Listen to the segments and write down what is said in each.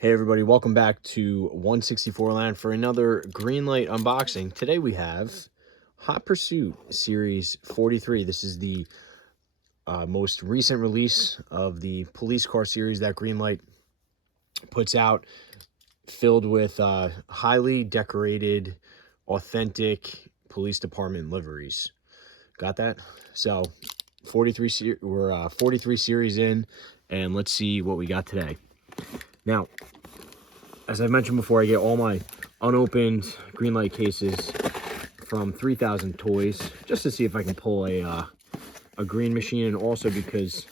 Hey everybody, welcome back to Onesixtyfourland for another GreenLight unboxing. Today we have Hot Pursuit Series 43. This is the most recent release of the police car series that GreenLight puts out, filled with highly decorated, authentic police department liveries. Got that? So 43 series in, and let's see what we got today. Now, as I mentioned before, I get all my unopened GreenLight cases from 3,000 Toys just to see if I can pull a green machine, and also because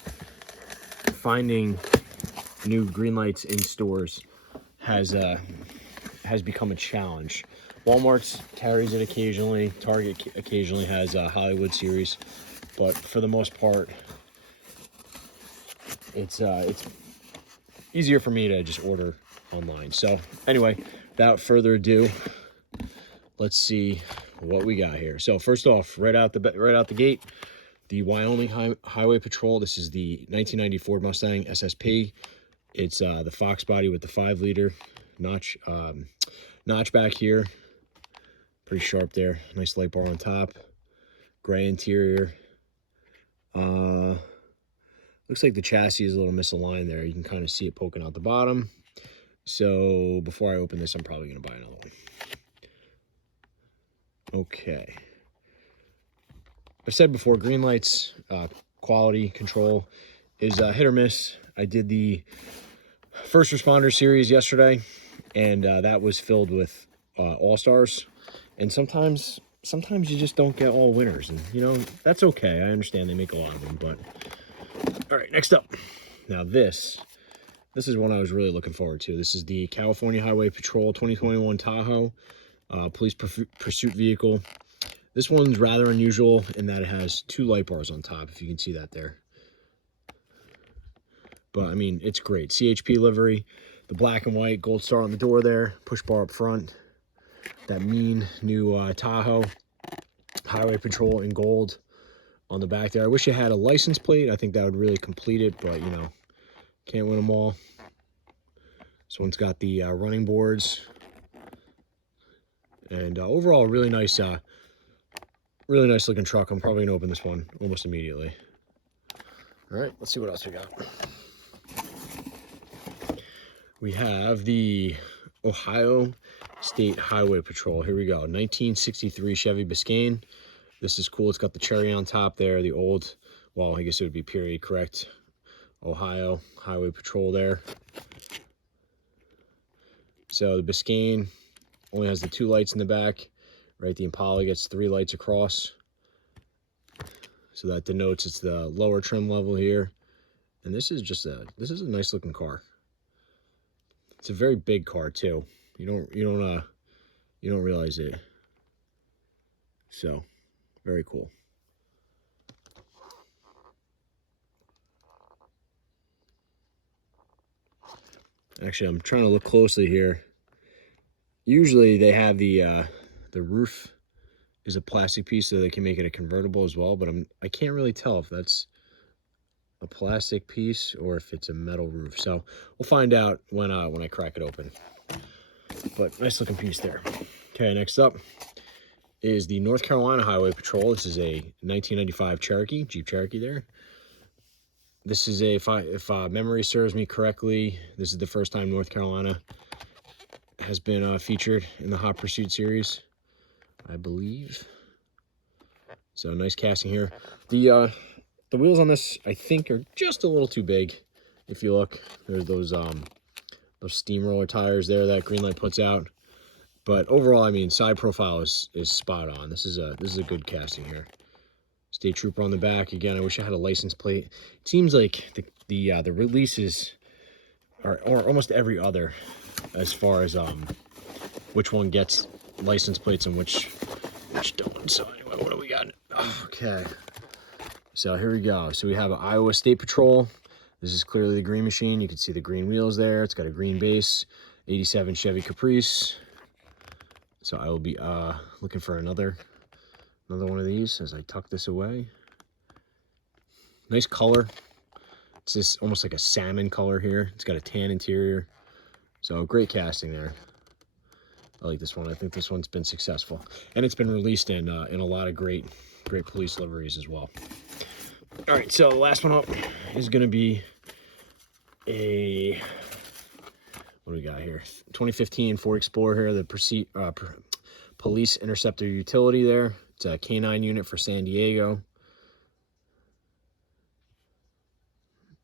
finding new GreenLights in stores has become a challenge. Walmart's carries it occasionally. Target occasionally has a Hollywood series, but for the most part, it's easier for me to just order online. So anyway, without further ado, let's see what we got here. So first off, right out the gate, the Wyoming Highway Patrol. This is the 1990 Ford Mustang SSP. It's the Fox body with the 5-liter notch back here. Pretty sharp there. Nice light bar on top. Gray interior. Looks like the chassis is a little misaligned there. You can kind of see it poking out the bottom. So before I open this, I'm probably going to buy another one. Okay. I've said before, GreenLight's quality control is hit or miss. I did the First Responder series yesterday, and that was filled with all-stars. And sometimes you just don't get all winners. And, you know, that's okay. I understand they make a lot of them, but... All right, next up. Now this is one I was really looking forward to. This is the California Highway Patrol 2021 Tahoe police pursuit vehicle. This one's rather unusual in that it has 2 light bars on top, if you can see that there. But, I mean, it's great. CHP livery, the black and white gold star on the door there, push bar up front, that mean new Tahoe Highway Patrol in gold on the back there. I wish it had a license plate. I think that would really complete it, but, you know, can't win them all. This one's got the running boards. And overall, really nice looking truck. I'm probably going to open this one almost immediately. All right, let's see what else we got. We have the Ohio State Highway Patrol. Here we go. 1963 Chevy Biscayne. This is cool. It's got the cherry on top there. The old, well, I guess it would be period correct, Ohio Highway Patrol there. So the Biscayne only has the 2 lights in the back, right? The Impala gets 3 lights across. So that denotes it's the lower trim level here. And this is a nice looking car. It's a very big car too. You don't realize it. So very cool. Actually, I'm trying to look closely here. Usually they have the roof is a plastic piece so they can make it a convertible as well, but I can't really tell if that's a plastic piece or if it's a metal roof. So we'll find out when I crack it open. But nice looking piece there. Okay, next up is the North Carolina Highway Patrol. This is a 1995 Cherokee, Jeep Cherokee there. This is if memory serves me correctly, this is the first time North Carolina has been featured in the Hot Pursuit series, I believe. So nice casting here. The wheels on this, I think, are just a little too big. If you look, there's those steamroller tires there that GreenLight puts out. But overall, I mean, side profile is spot on. This is a good casting here. State Trooper on the back. Again, I wish I had a license plate. It seems like the releases are almost every other, as far as which one gets license plates and which don't. So anyway, what do we got? Okay. So here we go. So we have an Iowa State Patrol. This is clearly the green machine. You can see the green wheels there. It's got a green base. 87 Chevy Caprice. So I will be looking for another one of these as I tuck this away. Nice color. It's just almost like a salmon color here. It's got a tan interior. So great casting there. I like this one. I think this one's been successful, and it's been released in a lot of great police liveries as well. All right, so the last one up is going to be a, what do we got here? 2015 Ford Explorer here, the Police Interceptor utility there. It's a K9 unit for San Diego.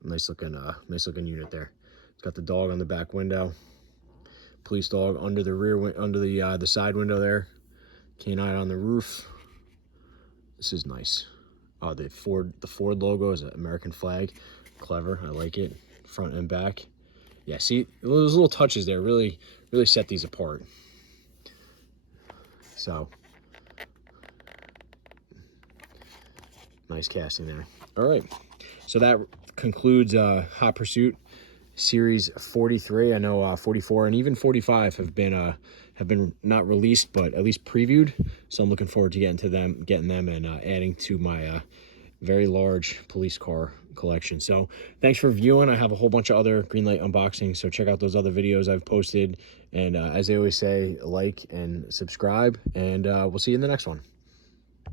Nice looking unit there. It's got the dog on the back window. Police dog under the side window there. K9 on the roof. This is nice. The Ford logo is an American flag. Clever. I like it. Front and back. Yeah, see those little touches there really set these apart. So nice casting there. All right, so that concludes Hot Pursuit Series 43. I know 44 and even 45 have been not released, but at least previewed. So I'm looking forward to getting them and adding to my very large police car collection. So thanks for viewing. I have a whole bunch of other GreenLight unboxings, so check out those other videos I've posted. And as I always say, like and subscribe, and we'll see you in the next one.